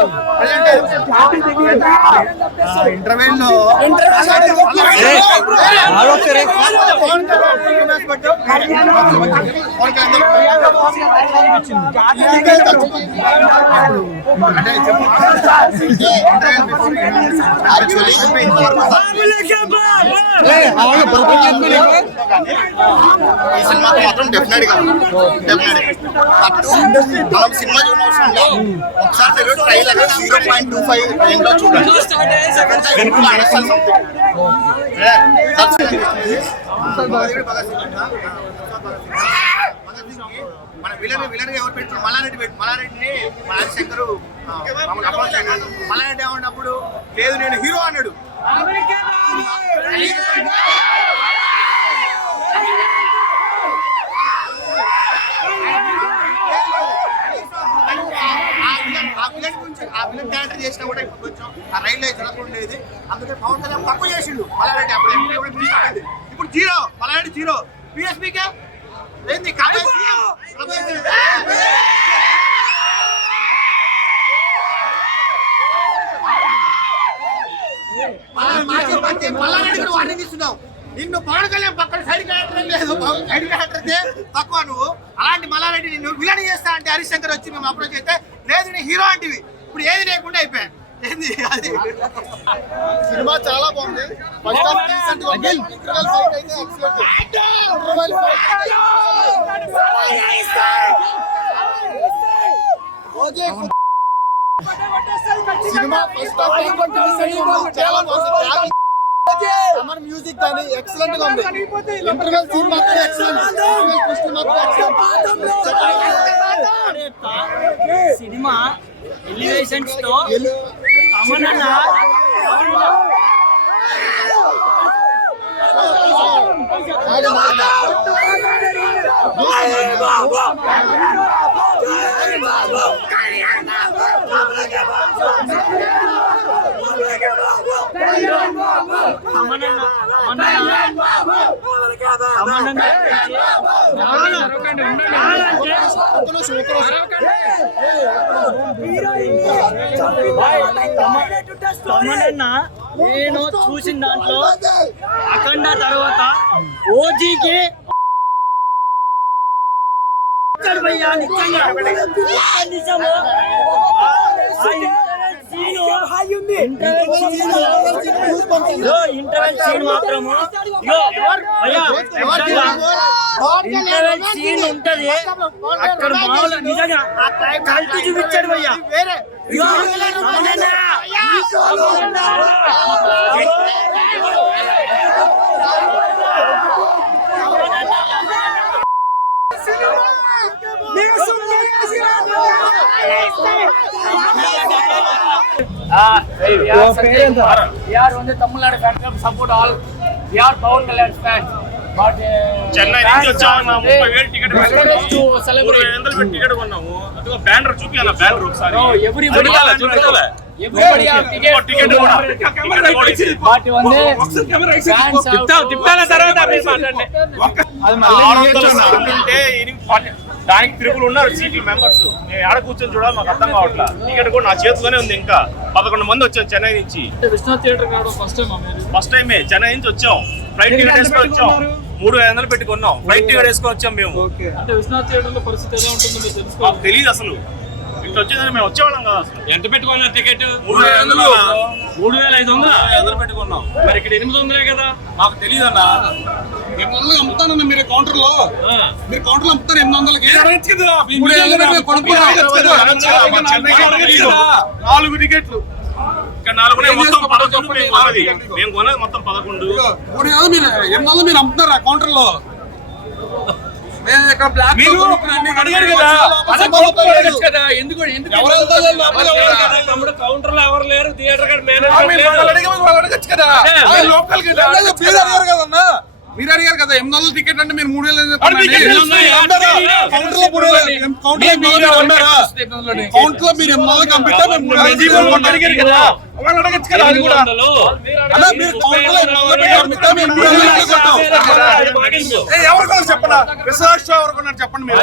Present interval ఈ cinema మాత్రం డెఫినెట్గా డెఫినెట్ మనం సినిమా చూడవసరం లేదు ఒకసారి trail trailer zero point two five రేంజ్లో చూడండి. మన విలన్ విలన్ ఎవరు పెట్టారు మల్లారెడ్డి పెట్టు మల్లారెడ్డిని మల్లారెడ్డి అప్రోచ్ అయ్యాడు మల్లారెడ్డి ఏమన్నప్పుడు లేదు నేను హీరో అన్నాడు ఆ విలన్ ఆ విలన్ విలన్ క్యారెక్టర్ చేసినా కూడా ఇప్పుడు కొంచెం ఆ రైల్లో జరగకుండేది అందుకే పవన్ కళ్యాణ్ తక్కువ చేసిండు మల్లారెడ్డి అప్పుడు. ఎప్పుడు మిస్. ఇప్పుడు జీరో మల్లారెడ్డి జీరో. పిఎస్పీకే ఏంది మల్లారెడ్డి కూడా వార్నింగ్ ఇస్తున్నావు. నిన్ను పవన్ కళ్యాణ్ పక్కన సైడ్ క్యారెక్టర్ లేదు. సైడ్ క్యారెక్టర్ అయితే తక్కువ నువ్వు. అలాంటి మల్లారెడ్డి నిన్ను విలన్ చేస్తా అంటే హరీష్ శంకర్ వచ్చి మేము అప్రోచ్ అయితే లేదు నీ హీరో అంటివి. ఇప్పుడు ఏది లేకుండా అయిపోయా. ఏంది అది? సినిమా చాలా బాగుంది. ఫస్ట్ హాఫ్ డీసెంట్గా ఉంది. ఇంటర్వెల్ ఫైట్ అయితే ఎక్సలెంట్ ఇంటర్వెల్ సినిమా ఫస్ట్ హాఫ్ చాలా బాగుంది. మన మ్యూజిక్ కానీ ఎక్సలెంట్గా ఉంది. ఇంటర్వెల్ సీన్ మాత్రం ఎక్సలెంట్ ఇంటర్వెల్ ట్విస్ట్ మాత్రం ఎక్సలెంట్ సినిమా ఎలివేషన్స్ తో తమనన్న తమనన్న తమనన్న తమనన్న తమనన్న నేను చూసిన దాంట్లో అఖండ తర్వాత ఓజీకి. నిజము. ఆ ఇంటర్వెల్ సీను, ఇంటర్వెల్ సీను, ఇదో ఇంటర్వెల్ సీన్ మాత్రము ఇదో భయ్యా, నిజంగా ఇంటర్వెల్ సీన్ ఉంటది. అక్కడ మామూలు నిజంగా ఆ కల్తీ చూపించాడు భయ్యా. వేరే. ఇదో తమనన్న. We are on the Tamil Nadu fan club, support all. We are Pawan Kalyan's fans. But uh, Chennai నుంచి వచ్చామన్నా ముప్పై వేలు టికెట్ to మూడు celebrate. వందలు పెట్టి టికెట్ కొన్నాము అదిగో బ్యానర్ చూపియాల బ్యానర్ ఒకసారి No, everybody చూపించాలా? has దానికి త్రిపుల్ ఉన్నారు సీట్లు మెంబర్స్. నేను ఆడ కూర్చొని చూడాలి మాకు అర్థం కావట్లా. టికెట్ కూడా నా చేతిలోనే ఉంది ఇంకా. పదకొండు మంది వచ్చాం చెన్నై నుంచి. విశ్వనాథ్ థియేటర్ రావడం ఫస్ట్ టైం ఫస్ట్ టైమే చెన్నై నుంచి వచ్చాం. ఫ్లైట్ టికెట్ వేసుకొని వచ్చాం. మూడు ఐదు వందలు పెట్టుకున్నాం. ఫ్లైట్ టికెట్ వేసుకొని వచ్చాం మేము. అంటే విశ్వనాథ్ థియేటర్లో పరిస్థితి ఎలా ఉంటుందో తెలియదు అసలు. ఇట్లా వచ్చేదని మేము వచ్చేవాళ్ళం కదా అసలు. ఎంత పెట్టుకున్నారు టికెట్? మూడు ఐదు వందలు. మూడు వేల ఐదు వందలు? పెట్టుకున్నాం. మరి ఇక్కడ ఎనిమిది వందలే కదా? మాకు తెలియదు అన్న అమ్ముతానన్న మీరు కౌంటర్లో. మీరు కౌంటర్లో అమ్ముతారు ఎనిమిది వందలకి. నాలుగు టికెట్లు మీరు ఆ కౌంటర్లో నేను ఇక్కడ బ్లాక్ మీరు అడిగారు కదా అదే కౌంటర్లో ఎవరు లేరు థియేటర్ లోకల్ కదా. మీరు కదా. అడిగారు కదన్నా మీరు అడిగారు కదా ఎనిమిది వందల టికెట్ అంటే మీరు మూడు వేలు ఎందుకు అరే, మీకు కొనండి? ఎన్ని ఉన్నాయి? అమ్మారా? మీరు- కౌంటర్లో మూడు వేలు ఎం- కౌంటర్లో మీరు- ఎనిమిది వందలు అమ్మారా? మీరు- కౌంటర్లో మీరు ఎనిమిది వందలకి అమ్మితే మేము మూడు వేలు మీరు తీసుకొని అడిగారు కదా వాళ్ళు అడగచ్చు కదా అది కూడా అలా మీరు కౌంటర్లో ఎనిమిది వందలు పెట్టి అమ్మితే మేము మూడు వేలు తీసుకుంటాం ఏ, ఎవరు కొన్నారు చెప్పండి విశ్వాస ఎవరు కొన్నారు చెప్పండి మీరు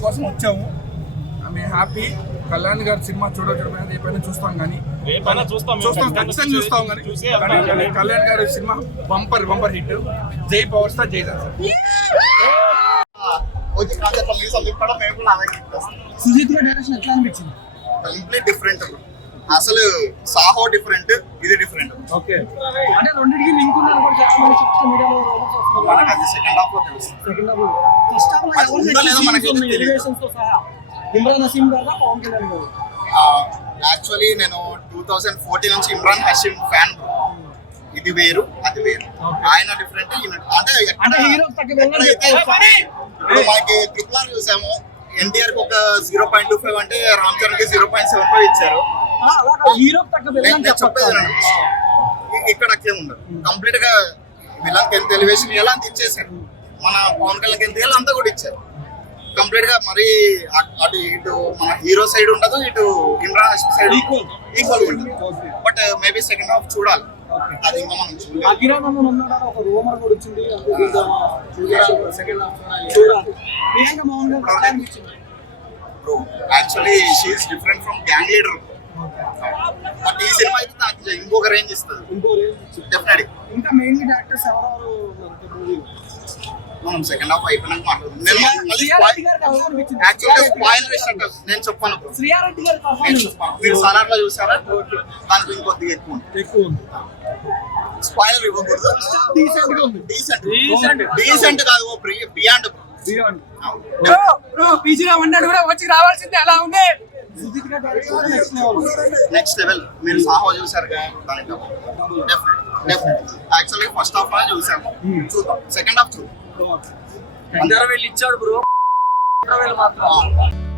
కోసం వచ్చాము మేము హ్యాపీ కళ్యాణ్ గారి సినిమా చూడటం అనేది ఏ పైన చూస్తాం కానీ చూస్తాం చూస్తాం ఖచ్చితంగా చూస్తాం కానీ కళ్యాణ్ గారి సినిమా బంపర్ బంపర్ హిట్. జై పవర్ స్టార్ జై సార్. సుజిత్ డైరెక్షన్ ఎట్లా అనిపించింది? కంప్లీట్ డిఫరెంట్ అసలు సాహో డిఫరెంట్ ఇది డిఫరెంట్ ఓకే. అంటే రెండింటికి లింక్ ఉందని కూడా చాలా మంది సోషల్ మీడియాలో రూమర్స్ వస్తున్నాయి మనకు అది సెకండ్ హాఫ్లో తెలుస్తుంది. సెకండ్ హాఫ్ ఫస్ట్ హాఫ్లో అది ఎవరు ఉందో లేదో మనకైతే తెలియదు. ఎలివేషన్స్తో సహా? ఇమ్రాన్ హసీం గారు పవన్ కళ్యాణ్ గారు? యాక్చువల్లీ నేను టూ థౌజండ్ ఫోర్టీన్ నుంచి ఇమ్రాన్ హషీం ఫ్యాన్ ఇది వేరు అది వేరు. ఆయన డిఫరెంట్ అంటే ఇప్పుడు మనకి ట్రిపుల్ ఆర్ చూసాము. ఎన్టీఆర్కి ఒక జీరో పాయింట్ టూ ఫైవ్ అంటే రామ్ చరణ్కి జీరో పాయింట్ సెవెన్ ఫైవ్ ఇచ్చారు ఇక్కడ అట్లే ఉండదు. కంప్లీట్గా విలన్కి ఎంత ఎలివేషన్ ఎలా అంత ఇచ్చేసారు మన పవన్ కళ్యాణ్ ఎంత ఇవ్వాలి అంతా కూడా ఇచ్చారు. కంప్లీట్గా మరి అటు ఇటు మన హీరో సైడ్ ఉండదు ఇటు ఇమ్రాన్ హష్మి సైడ్ ఈక్వల్ ఉంటుంది. బట్ మేబీ సెకండ్ హాఫ్ చూడాలి. అది ఇంకా మనం actually she is different from gang leader but ఈ సినిమా అయితే నాకు ఇంకొక రేంజ్ ఇస్తుంది. ఇంకో రేంజ్ ఎవరెవరు మనం సెకండ్ హాఫ్ అయిపోయినాక మాట్లాడదాం నేను మళ్ళీ శ్రీయారెడ్డి గారికి ఎలా అనిపించింది యాక్చువల్గా స్పాయిలర్ ఇష్టం నేను చెప్పాను. నేను చెప్పాను. మీరు సాలార్లో చూసారా? దానికి ఇంకొద్దిగా ఎక్కువ ఉంది. ఎక్కువ ఉంది. స్పాయిలర్ ఇవ్వకూడదు. డీసెంట్గా ఉంది. డీసెంట్ డీసెంట్ కాదు ఓ బియాండ్ అన్నాడు కూడా వచ్చి రావాల్సిందే అలా ఉంది? నెక్స్ట్ లెవెల్ నెక్స్ట్ లెవెల్ మీరు సాహో చూసారు దానికి డెఫినెట్ డెఫినెట్ యాక్చువల్గా ఫస్ట్ హాఫ్ చూసాము. చూద్దాం. సెకండ్ హాఫ్ చూద్దాం. అందరూ వెళ్ళి ఇచ్చాడు బ్రో మాత్రం.